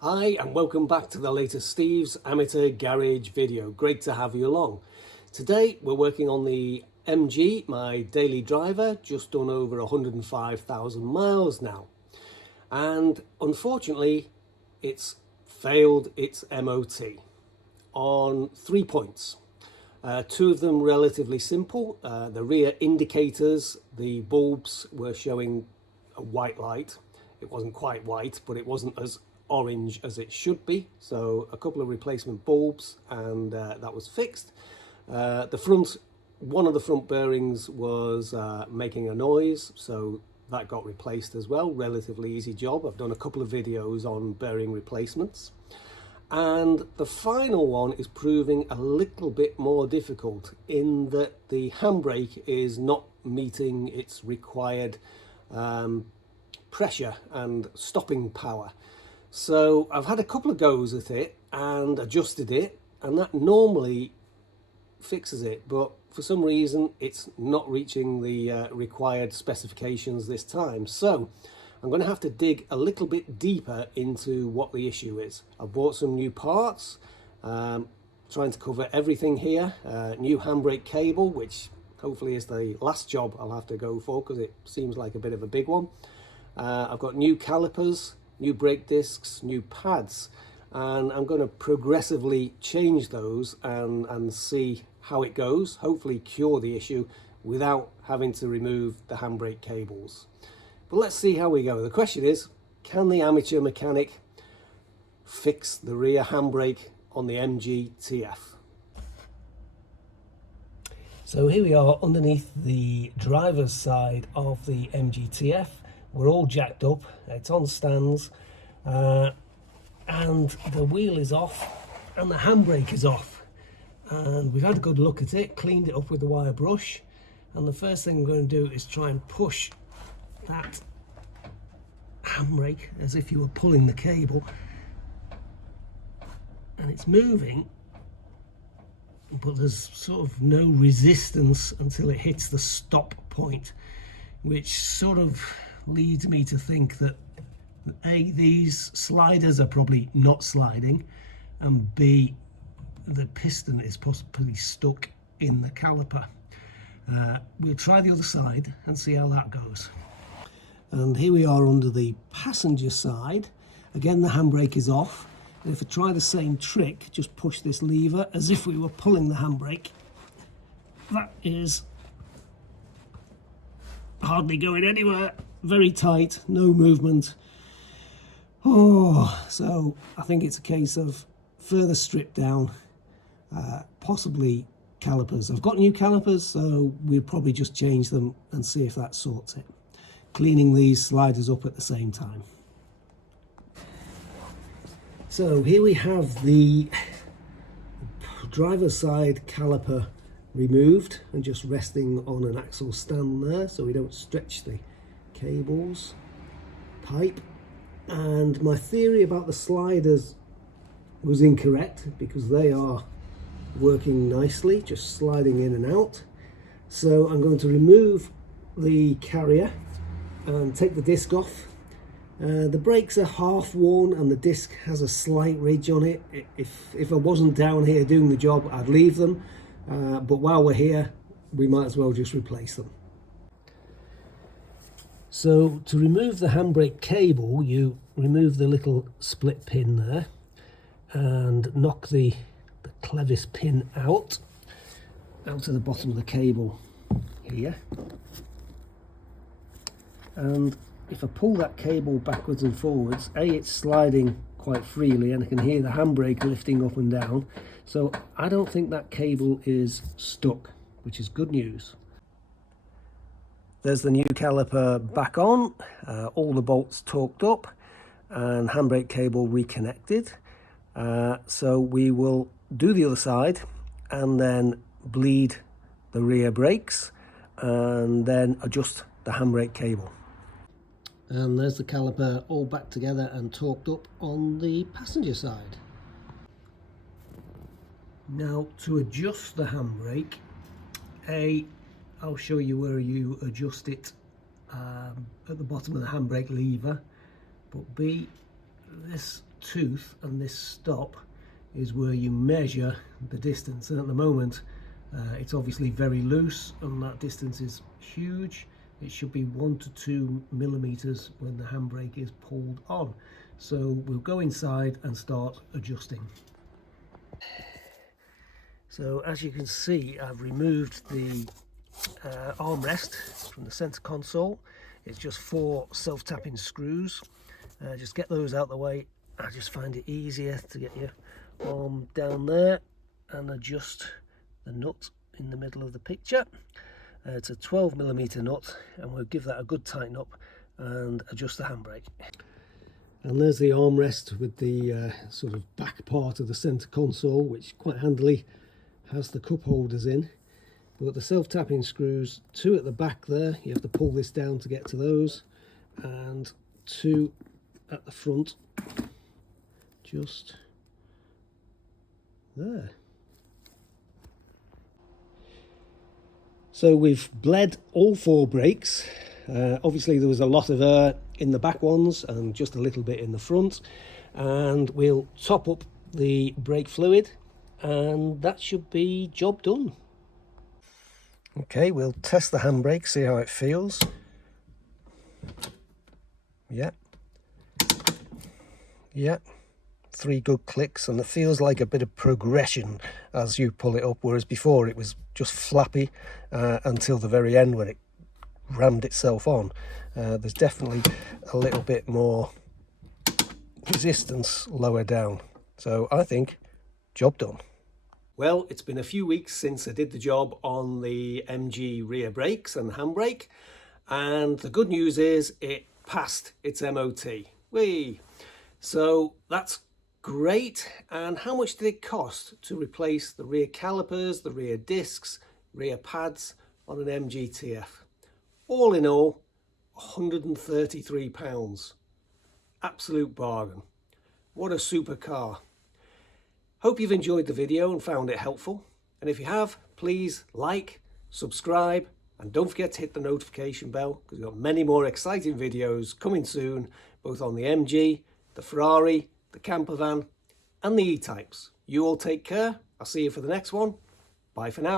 Hi and welcome back to the latest Steve's Amateur Garage video. Great to have you along. Today we're working on the MG, my daily driver, just done over 105,000 miles now. And unfortunately it's failed its MOT on 3 points. Two of them relatively simple. The rear indicators, the bulbs were showing a white light. It wasn't quite white, but it wasn't as orange as it should be. So a couple of replacement bulbs and that was fixed. One of the front bearings was making a noise, so that got replaced as well. Relatively easy job. I've done a couple of videos on bearing replacements. And the final one is proving a little bit more difficult in that the handbrake is not meeting its required pressure and stopping power. So I've had a couple of goes at it and adjusted it, and that normally fixes it, but for some reason it's not reaching the required specifications this time. So I'm going to have to dig a little bit deeper into what the issue is. I've bought some new parts, trying to cover everything here. New handbrake cable, which hopefully is the last job I'll have to go for because it seems like a bit of a big one. I've got new calipers, new brake discs, new pads, and I'm going to progressively change those and see how it goes, hopefully cure the issue without having to remove the handbrake cables. But let's see how we go. The question is, can the amateur mechanic fix the rear handbrake on the MG TF? So here we are underneath the driver's side of the MG TF. We're all jacked up, it's on stands, and the wheel is off and the handbrake is off. And we've had a good look at it, cleaned it up with the wire brush, and the first thing I'm going to do is try and push that handbrake as if you were pulling the cable, and it's moving, but there's sort of no resistance until it hits the stop point, which sort of leads me to think that A, these sliders are probably not sliding, and B, the piston is possibly stuck in the caliper. We'll try the other side and see how that goes. And here we are under the passenger side. Again, the handbrake is off. And if I try the same trick, just push this lever as if we were pulling the handbrake, that is hardly going anywhere. Very tight, no movement. Oh, so I think it's a case of further strip down, possibly calipers. I've got new calipers, so we'll probably just change them and see if that sorts it. Cleaning these sliders up at the same time. So here we have the driver's side caliper removed and just resting on an axle stand there so we don't stretch the cables, pipe. And my theory about the sliders was incorrect because they are working nicely, just sliding in and out. So I'm going to remove the carrier and take the disc off. The brakes are half worn and the disc has a slight ridge on it. If I wasn't down here doing the job, I'd leave them, but while we're here we might as well just replace them. So to remove the handbrake cable, you remove the little split pin there and knock the clevis pin out to the bottom of the cable here. And if I pull that cable backwards and forwards, it's sliding quite freely and I can hear the handbrake lifting up and down. So I don't think that cable is stuck, which is good news. There's the new caliper back on, all the bolts torqued up and handbrake cable reconnected. So we will do the other side and then bleed the rear brakes and then adjust the handbrake cable. And there's the caliper all back together and torqued up on the passenger side. Now to adjust the handbrake, I'll show you where you adjust it at the bottom of the handbrake lever, but B, this tooth and this stop is where you measure the distance, and at the moment it's obviously very loose and that distance is huge. It should be 1 to 2 millimeters when the handbrake is pulled on. So we'll go inside and start adjusting. So as you can see, I've removed the armrest from the center console. It's just 4 self-tapping screws. Just get those out the way. I just find it easier to get your arm down there and adjust the nut in the middle of the picture. It's a 12mm nut, and we'll give that a good tighten up and adjust the handbrake. And there's the armrest with the sort of back part of the center console, which quite handily has the cup holders in. But the self-tapping screws, 2 at the back there, you have to pull this down to get to those, and 2 at the front, just there. So we've bled all 4 brakes. Obviously there was a lot of air in the back ones and just a little bit in the front, and we'll top up the brake fluid and that should be job done. Okay, we'll test the handbrake, see how it feels. Yeah, 3 good clicks, and it feels like a bit of progression as you pull it up, whereas before it was just flappy until the very end when it rammed itself on. There's definitely a little bit more resistance lower down, so I think job done. Well, it's been a few weeks since I did the job on the MG rear brakes and handbrake, and the good news is it passed its MOT. Whee! So that's great. And how much did it cost to replace the rear calipers, the rear discs, rear pads on an MG TF? All in all, £133. Absolute bargain. What a super car. Hope you've enjoyed the video and found it helpful. And if you have, please like, subscribe, and don't forget to hit the notification bell, because we've got many more exciting videos coming soon, both on the MG, the Ferrari, the camper van, and the E-Types. You all take care. I'll see you for the next one. Bye for now.